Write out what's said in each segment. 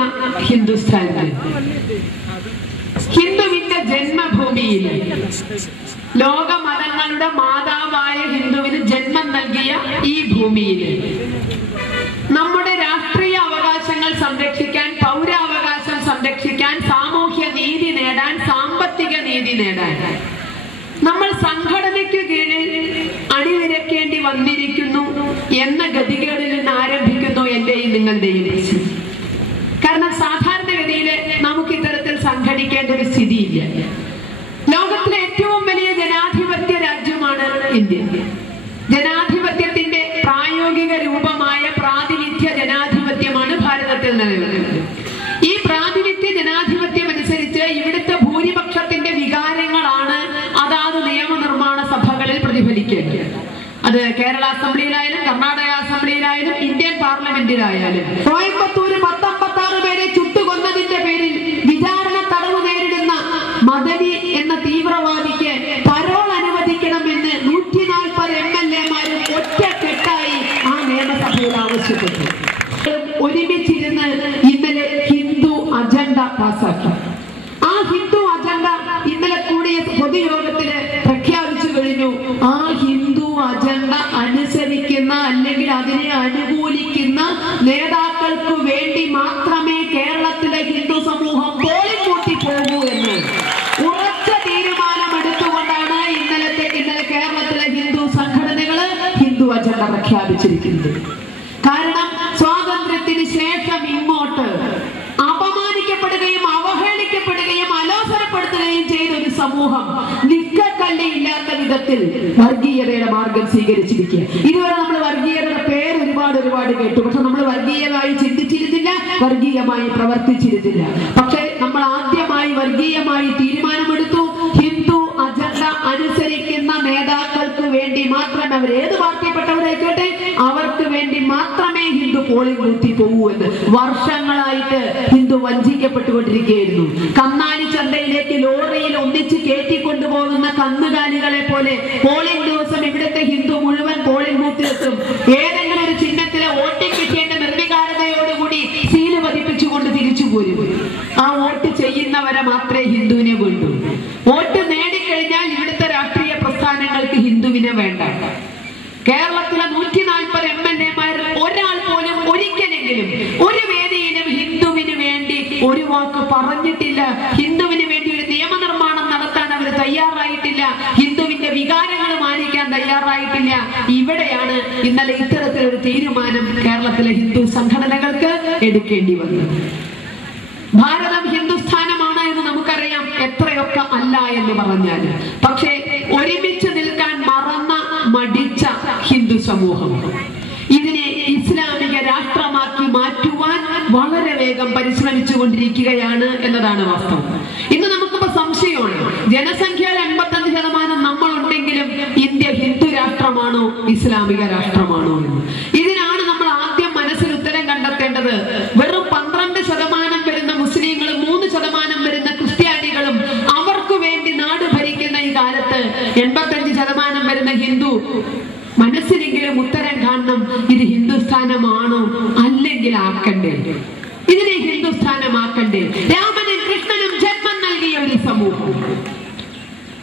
താമസിക്കുന്ന ഹിന്ദുസ്ഥാനിൽ ഹിന്ദുവിന്റെ ജന്മഭൂമിയിൽ ലോക മതങ്ങളുടെ മാതാവായ ഹിന്ദുവിന് ജന്മം നൽകിയ ഈ ഭൂമിയിൽ നമ്മുടെ രാഷ്ട്രീയ അവകാശങ്ങൾ സംരക്ഷിക്കാൻ പൗരാവകാശം സംരക്ഷിക്കാൻ സാമൂഹ്യ നീതി നേടാൻ സാമ്പത്തിക നീതി നേടാൻ നമ്മൾ സംഘടനയ്ക്ക് കീഴിൽ അണിനിരക്കേണ്ടി വന്നിരിക്കുന്നു എന്ന ഗതികേടിൽ നിന്ന് ആരംഭിക്കുന്നു എന്റെയും നിങ്ങളുടെയും പ്രശ്നം കാരണം സാധാരണഗതിയിൽ നമുക്ക് സംഘടിക്കേണ്ട ഒരു സ്ഥിതിയില്ല. ലോകത്തിലെ ഏറ്റവും വലിയ ജനാധിപത്യ രാജ്യമാണ് ഇന്ത്യ. ജനാധിപത്യത്തിന്റെ പ്രായോഗിക രൂപമായ പ്രാതിനിധ്യ ജനാധിപത്യമാണ് ഭാരതത്തിൽ നിലനിൽക്കുന്നത്. ഈ പ്രാതിനിധ്യ ജനാധിപത്യം അനുസരിച്ച് ഇവിടുത്തെ ഭൂരിപക്ഷത്തിന്റെ വികാരങ്ങളാണ് അതാത് നിയമനിർമ്മാണ സഭകളിൽ പ്രതിഫലിക്കേണ്ടത്. അത് കേരള അസംബ്ലിയിലായാലും കർണാടക അസംബ്ലിയിലായാലും ഇന്ത്യൻ പാർലമെന്റിലായാലും. കോയമ്പത്തൂര് പ്രഖ്യാപിച്ചിരിക്കുന്നത്. കാരണം സ്വാതന്ത്ര്യത്തിന് ശേഷം ഇങ്ങോട്ട് അപമാനിക്കപ്പെടുകയും അവഹേളിക്കപ്പെടുകയും അലോസരപ്പെടുത്തുകയും ചെയ്ത ഒരു സമൂഹം നിക്കക്കല്ല് ഇല്ലാത്ത വിധത്തിൽ വർഗീയതയുടെ മാർഗം സ്വീകരിച്ചിരിക്കുക ഇതുവരെ നമ്മൾ വർഗീയതയുടെ പേര് ഒരുപാട് ഒരുപാട് കേട്ടു. പക്ഷെ നമ്മൾ വർഗീയമായി ചിന്തിച്ചിരുന്നില്ല വർഗീയമായി പ്രവർത്തിച്ചിരുന്നില്ല. പക്ഷെ നമ്മൾ ആദ്യമായി വർഗീയമായി തീരുമാനമെടുത്തു. ഹിന്ദു അനുസരിക്കുന്ന നേതാക്കൾക്ക് വേണ്ടി മാത്രമേ അവർ ഏത് പാർട്ടിപ്പെട്ടവരായിക്കോട്ടെ അവർക്ക് വേണ്ടി മാത്രമേ ഹിന്ദു പോളിംഗ് ബൂത്തിൽ പോകൂ എന്ന് വർഷങ്ങളായിട്ട് ഹിന്ദു വഞ്ചിക്കപ്പെട്ടുകൊണ്ടിരിക്കുകയായിരുന്നു. കന്നാലി ചന്തയിലേക്ക് ലോറിയിൽ ഒന്നിച്ച് കയറ്റിക്കൊണ്ടുപോകുന്ന കന്നുകാലികളെ പോലെ പോളിംഗ് ദിവസം ഇവിടുത്തെ ഹിന്ദു മുഴുവൻ പോളിംഗ് ബൂത്തിലെത്തും ഏതെങ്കിലും ഒരു ചിഹ്നത്തിലെ വോട്ടിംഗ് കിട്ടിയതിന്റെ നിർവികാരതയോടുകൂടി സീൽ പതിപ്പിച്ചുകൊണ്ട് തിരിച്ചു പോരും ആ വോട്ട് ചെയ്യുന്നവരെ മാത്രമേ ഹിന്ദുവിനെ വേണ്ടൂ വോട്ട് നേടിക്കഴിഞ്ഞാൽ ഇവിടുത്തെ രാഷ്ട്രീയ പ്രസ്ഥാനങ്ങൾക്ക് ഹിന്ദുവിനെ വേണ്ട കേരളത്തിലെ നൂറ്റി നാൽപ്പത് എം എൽ എമാരിൽ ഒരാൾ പോലും ഒരിക്കലെങ്കിലും ഒരു വേദിയിലും ഹിന്ദുവിന് വേണ്ടി ഒരു വാക്ക് പറഞ്ഞിട്ടില്ല. ഹിന്ദുവിന് വേണ്ടി ഒരു നിയമനിർമ്മാണം നടത്താൻ അവർ തയ്യാറായിട്ടില്ല. ഹിന്ദുവിന്റെ വികാരങ്ങൾ മാനിക്കാൻ തയ്യാറായിട്ടില്ല. ഇവിടെയാണ് ഇന്നലെ ഇത്തരത്തിലൊരു തീരുമാനം കേരളത്തിലെ ഹിന്ദു സംഘടനകൾക്ക് എടുക്കേണ്ടി വന്നത്. ഭാരതം ഹിന്ദുസ്ഥാനമാണ് എന്ന് നമുക്കറിയാം. എത്രയൊക്കെ അല്ല എന്ന് പറഞ്ഞാൽ പക്ഷേ ഒരുമിച്ച് ഹിന്ദു സമൂഹം. ഇതിനെ ഇസ്ലാമിക രാഷ്ട്രമാക്കി മാറ്റുവാൻ വളരെ വേഗം പരിശ്രമിച്ചു കൊണ്ടിരിക്കുകയാണ് എന്നതാണ് വാസ്തവം. ഇന്ന് നമുക്കിപ്പോ സംശയമാണ്. ജനസംഖ്യയിൽ എൺപത്തഞ്ച് ശതമാനം നമ്മൾ ഉണ്ടെങ്കിലും ഇന്ത്യ ഹിന്ദു രാഷ്ട്രമാണോ ഇസ്ലാമിക രാഷ്ട്രമാണോ എന്ന്. ഇതിനാണ് നമ്മൾ ആദ്യം മനസ്സിൽ ഉത്തരം കണ്ടെത്തേണ്ടത്. വെറും പന്ത്രണ്ട് ശതമാനം വരുന്ന മുസ്ലിങ്ങളും മൂന്ന് ശതമാനം വരുന്ന ക്രിസ്ത്യാനികളും അവർക്ക് വേണ്ടി നാട് ഭരിക്കുന്ന ഈ കാലത്ത് എൺപത്തഞ്ച് ശതമാനം വരുന്ന ഹിന്ദു മനസ്സിലെങ്കിലും ഉത്തരം കാണണം. ഇത് ഹിന്ദുസ്ഥാനമാണോ? അല്ലെങ്കിൽ ആക്കണ്ടേ ഇതിനെ ഹിന്ദുസ്ഥാനമാക്കണ്ടേ? രാമനും കൃഷ്ണനും ജന്മം നൽകിയ ഒരു സമൂഹം.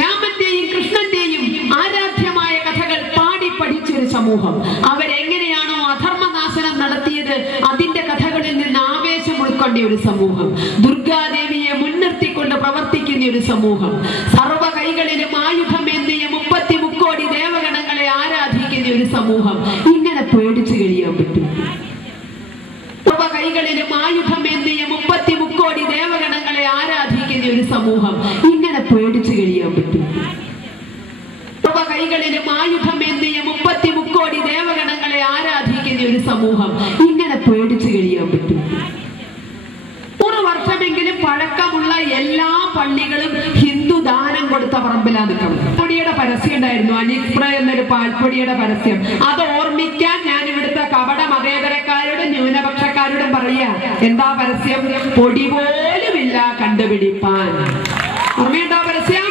രാമന്റെയും കൃഷ്ണന്റെയും ആരാധ്യമായ കഥകൾ പാടി പഠിച്ച ഒരു സമൂഹം. അവരെങ്ങനെയാണോ അധർമ്മനാശനം നടത്തിയത് അതിന്റെ കഥകളിൽ നിന്ന് ആവേശം ഉൾക്കൊണ്ട ഒരു സമൂഹം. ദുർഗാദേവിയെ മുൻനിർത്തിക്കൊണ്ട് പ്രവർത്തിക്കുന്ന ഒരു സമൂഹം. സർവ കൈകളിലും ആയുധമേന്തിയ മുപ്പത്തി മുക്കോടി ദേവഗണങ്ങളെ ആരാധിക്കുന്ന ഒരു സമൂഹം ഇങ്ങനെ പേടിച്ചു കഴിയാൻ പറ്റും. കൈകളിലും ആയുധമേന്തിയ മുപ്പത്തി മുക്കോടി ദേവഗണങ്ങളെ ആരാധിക്കുന്ന ഒരു സമൂഹം ഇങ്ങനെ പേടിച്ചു കഴിയാൻ പറ്റും. കൈകളിലും ആയുധമേന്തിയ മുപ്പത്തി മുക്കോടി ദേവഗണങ്ങളെ ആരാധിക്കുന്ന ഒരു സമൂഹം ഇങ്ങനെ പേടിച്ചു കഴിയാൻ പറ്റും. നൂറ് വർഷമെങ്കിലും പഴക്കമുള്ള എല്ലാ പള്ളികളും പറമ്പിലാണ് നിൽക്കുന്നത് പൊടിയുടെ പരസ്യം ഉണ്ടായിരുന്നു അനിസ്പ്ര എന്നൊരു പാൽപ്പൊടിയുടെ പരസ്യം. അത് ഓർമ്മിക്കാൻ ഞാൻ ഇവിടുത്തെ കപട മതേതരക്കാരോടും ന്യൂനപക്ഷക്കാരോടും പറയാ എന്താ പരസ്യം? പൊടി പോലുമില്ല കണ്ടുപിടിപ്പാൻ. ഓർമ്മയുണ്ടോ പരസ്യം?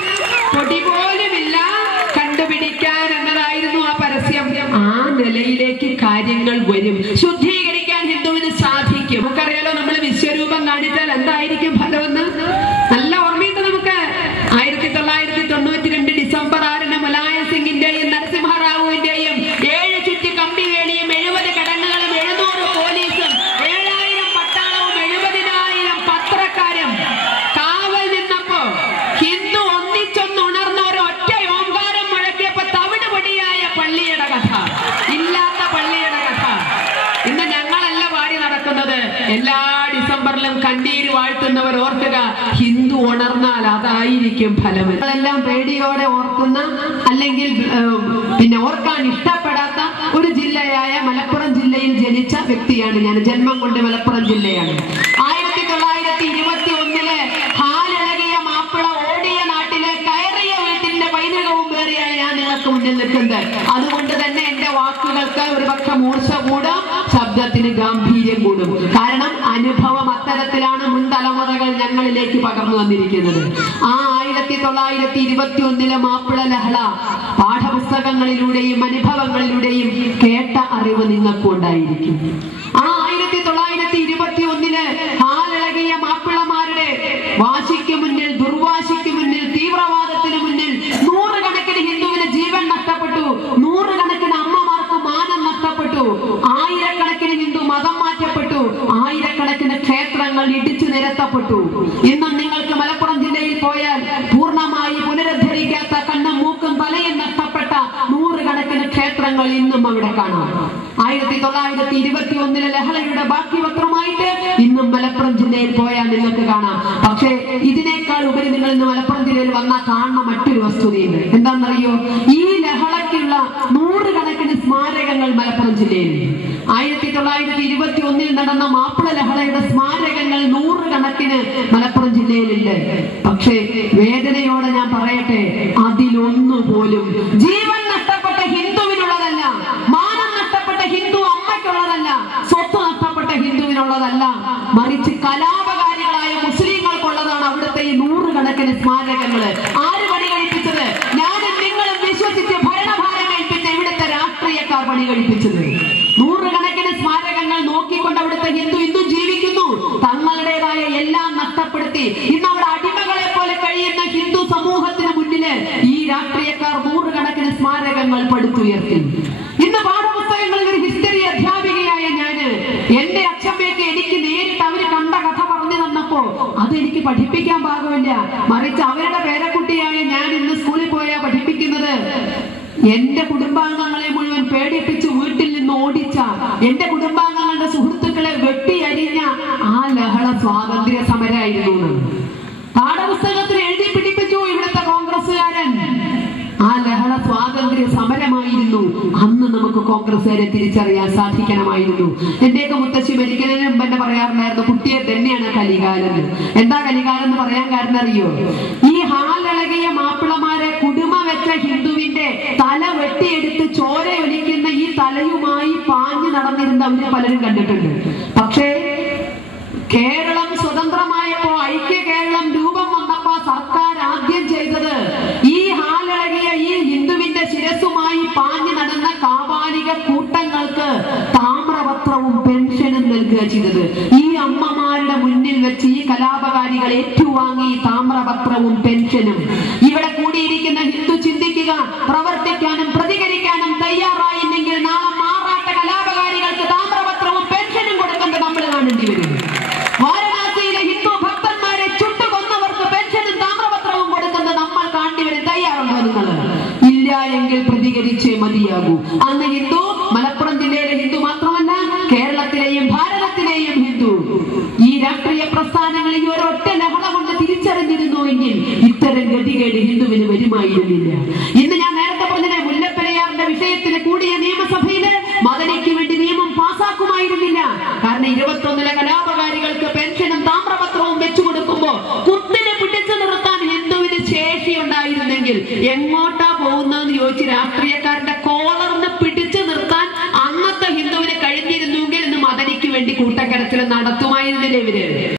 അതായിരിക്കും ഫലം. എല്ലാം പേടിയോടെ ഓർക്കുന്ന അല്ലെങ്കിൽ പിന്നെ ഓർക്കാൻ ഇഷ്ടപ്പെടാത്ത ഒരു ജില്ലയായ മലപ്പുറം ജില്ലയിൽ ജനിച്ച വ്യക്തിയാണ് ഞാൻ. ജന്മം കൊണ്ട് മലപ്പുറം ജില്ലയാണ്. ആയിരത്തി തൊള്ളായിരത്തി ഇരുപത്തി ഒന്നിൽ ഹാലിളകിയ മാപ്പിള ഓടിയ നാട്ടിലെ കയറിയ വീട്ടിന്റെ പൈതൃകവും കയറിയാണ് ഞാൻ നിങ്ങൾക്ക് മുന്നിൽ നിൽക്കുന്നത്. അതുകൊണ്ട് തന്നെ എന്റെ വാക്കുകൾക്ക് ഒരു പക്ഷെ മൂർച്ച കൂടും ശബ്ദത്തിന് ഗാംഭീര്യം കൂടും. കാരണം അനുഭവം അത്തരത്തിലാണ് മുൻ തലമുറകൾ ഞങ്ങളിലേക്ക് പകർന്നു വന്നിരിക്കുന്നത് ആ ആയിരത്തി തൊള്ളായിരത്തി ഇരുപത്തി ഒന്നിലെ മാപ്പിള ലഹള പാഠപുസ്തകങ്ങളിലൂടെയും അനുഭവങ്ങളിലൂടെയും കേട്ട അറിവ് നിങ്ങൾക്ക് ഉണ്ടായിരിക്കും. ആ ആയിരത്തി തൊള്ളായിരത്തി ഇരുപത്തി ഒന്നിലെ ഹാലിളകിയ മാപ്പിളമാരുടെ വാശിക്ക് മുന്നിൽ ദുർവാശിക്ക് മുന്നിൽ തീവ്രവാദത്തിന് മുന്നിൽ നൂറുകണക്കിന് ഹിന്ദുവിന് ജീവൻ നഷ്ടപ്പെട്ടു നൂറുകണക്കിന് അമ്മമാർക്ക് മാനം നഷ്ടപ്പെട്ടു ആയിരക്കണക്കിന് ഹിന്ദു മതം മാറ്റപ്പെട്ടു ആയിരക്കണക്കിന് ക്ഷേത്രങ്ങൾ ഇടിച്ചു നിരത്തപ്പെട്ടു ഇന്നും നിങ്ങൾക്ക് മലപ്പുറം ജില്ലയിൽ പോയാൽ പൂർണമായി പുനരുദ്ധരിക്കാത്ത കണ്ണും മൂക്കും തലയും നഷ്ടപ്പെട്ട നൂറുകണക്കിന് ക്ഷേത്രങ്ങൾ ഇന്നും അവിടെ കാണാം. ആയിരത്തി തൊള്ളായിരത്തി ഇരുപത്തി ഒന്നിലെ ലഹളയുടെ ബാക്കി പത്രമായിട്ട് ഇന്നും മലപ്പുറം ജില്ലയിൽ പോയാൽ നിങ്ങൾക്ക് കാണാം. പക്ഷേ ഇതിനേക്കാൾ ഉപരി നിങ്ങൾ ഇന്ന് മലപ്പുറം ജില്ലയിൽ വന്നാൽ കാണുന്ന മറ്റൊരു വസ്തുതയുണ്ട്. എന്താണെന്നറിയോ ഈ ലഹളയ്ക്കുള്ള നൂറുകണക്കിന് മലപ്പുറം ജില്ലയിൽ. ആയിരത്തി തൊള്ളായിരത്തി ഇരുപത്തി ഒന്നിൽ നടന്ന മാപ്പിള ലഹളയുടെ സ്മാരകങ്ങൾ നൂറുകണക്കിന് മലപ്പുറം ജില്ലയിലുണ്ട്. പക്ഷേ വേദനയോടെ ഞാൻ പറയട്ടെ അതിലൊന്നു പോലും ജീവൻ നഷ്ടപ്പെട്ട ഹിന്ദുവിനുള്ളതല്ല മാനം നഷ്ടപ്പെട്ട ഹിന്ദു അമ്മയ്ക്കുള്ളതല്ല സ്വത്ത് നഷ്ടപ്പെട്ട ഹിന്ദുവിനുള്ളതല്ല മറിച്ച് കലാപകാരികളായ മുസ്ലിങ്ങൾക്കുള്ളതാണ് അവിടുത്തെ ഈ നൂറുകണക്കിന് സ്മാരകങ്ങൾ. ആര് പണി കഴിപ്പിച്ചത്. നൂറുകണക്കിന് സ്മാരകങ്ങൾ നോക്കിക്കൊണ്ട് അവിടുത്തെ ഹിന്ദു ഇന്നും ജീവിക്കുന്നു. തങ്ങളുടേതായ എല്ലാം നഷ്ടപ്പെടുത്തി. ഇന്ന് അവിടെ അടിമകളെ പോലെ കഴിയുന്ന ഹിന്ദു സമൂഹത്തിന് മുന്നിൽ ഈ രാഷ്ട്രീയക്കാർ നൂറുകണക്കിന് സ്മാരകങ്ങൾ പടുത്തുയർത്തി. ഇന്ന് പാഠപുസ്തകങ്ങളിൽ ഒരു ഹിസ്റ്ററി അധ്യാപികയായ ഞാൻ എന്റെ അച്ഛമ്മയൊക്കെ എനിക്ക് നേരിട്ട് അവർ കണ്ട കഥ പറഞ്ഞു തന്നപ്പോ അത് എനിക്ക് പഠിപ്പിക്കാൻ പാകമില്ല. മറിച്ച് അവരുടെ പേരക്കുട്ടിയായ ഞാൻ ഇന്ന് സ്കൂളിൽ പോയാ പഠിപ്പിക്കുന്നത് എന്റെ കുടുംബാംഗങ്ങളെ എന്റെ കുടുംബാംഗങ്ങളുടെ സുഹൃത്തുക്കളെ വെട്ടിയരിഞ്ഞ ആ ലഹള സ്വാതന്ത്ര്യ സമരായിരുന്നു. പാഠപുസ്തകത്തിൽ എഴുതി പിടിപ്പിച്ചു ഇവിടുത്തെ കോൺഗ്രസ്സുകാരൻ. ആ ലഹള സ്വാതന്ത്ര്യ സമരമായിരുന്നു. അന്ന് നമുക്ക് കോൺഗ്രസ്സുകാരെ തിരിച്ചറിയാൻ സാധിക്കണമായിരുന്നു. എന്റെയൊക്കെ മുത്തശ്ശി മരിക്കുന്നതിന് മുമ്പ് എന്നെ പറയാറുണ്ടായിരുന്നു കുട്ടിയെ തന്നെയാണ് കലികാലം എന്താ കലികാലം എന്ന് പറയാൻ കാരണം അറിയോ? ഈ ഹാലിളകിയ മാപ്പിളമാരെ കുടുമ വെച്ച ഹിന്ദുവിന്റെ തല വെട്ടിയെടുത്ത് ചോര ഒലിക്കുന്ന തലയുമായി പാഞ്ഞു നടന്നിരുന്ന നടന്നിരുന്നവര് പലരും കണ്ടിട്ടുണ്ട്. പക്ഷേ കേരളം സ്വതന്ത്രമായപ്പോ ഐക്യ കേരളം രൂപം വന്നപ്പോ സർക്കാർ ആദ്യം ചെയ്തത് ഈ ഹാലിളകിയ ഈ ഹിന്ദുവിന്റെ ശിരസുമായി പാഞ്ഞു നടന്ന കാപാലിക കൂട്ടങ്ങൾക്ക് താമ്രപത്രവും പെൻഷനും നൽകുക ചെയ്തത്. ഈ അമ്മമാരുടെ മുന്നിൽ വെച്ച് ഈ കലാപകാരികൾ ഏറ്റുവാങ്ങി താമ്രപത്രവും പെൻഷനും. എങ്കിൽ പ്രതികരിച്ചേ മതിയാകൂ. അന്ന് ഹിന്ദു മലപ്പുറം ജില്ലയിലെ ഹിന്ദു മാത്രമല്ല കേരളത്തിലെയും ഭാരതത്തിലെയും ഹിന്ദു. ഈ രാഷ്ട്രീയ പ്രസ്ഥാനങ്ങൾ ഈ ഒരൊറ്റ ലഹള കൊണ്ട് തിരിച്ചറിഞ്ഞിരുന്നു എങ്കിൽ ഇത്തരം ഗതികേട് ഹിന്ദുവിന് വരുമായിരുന്നില്ല.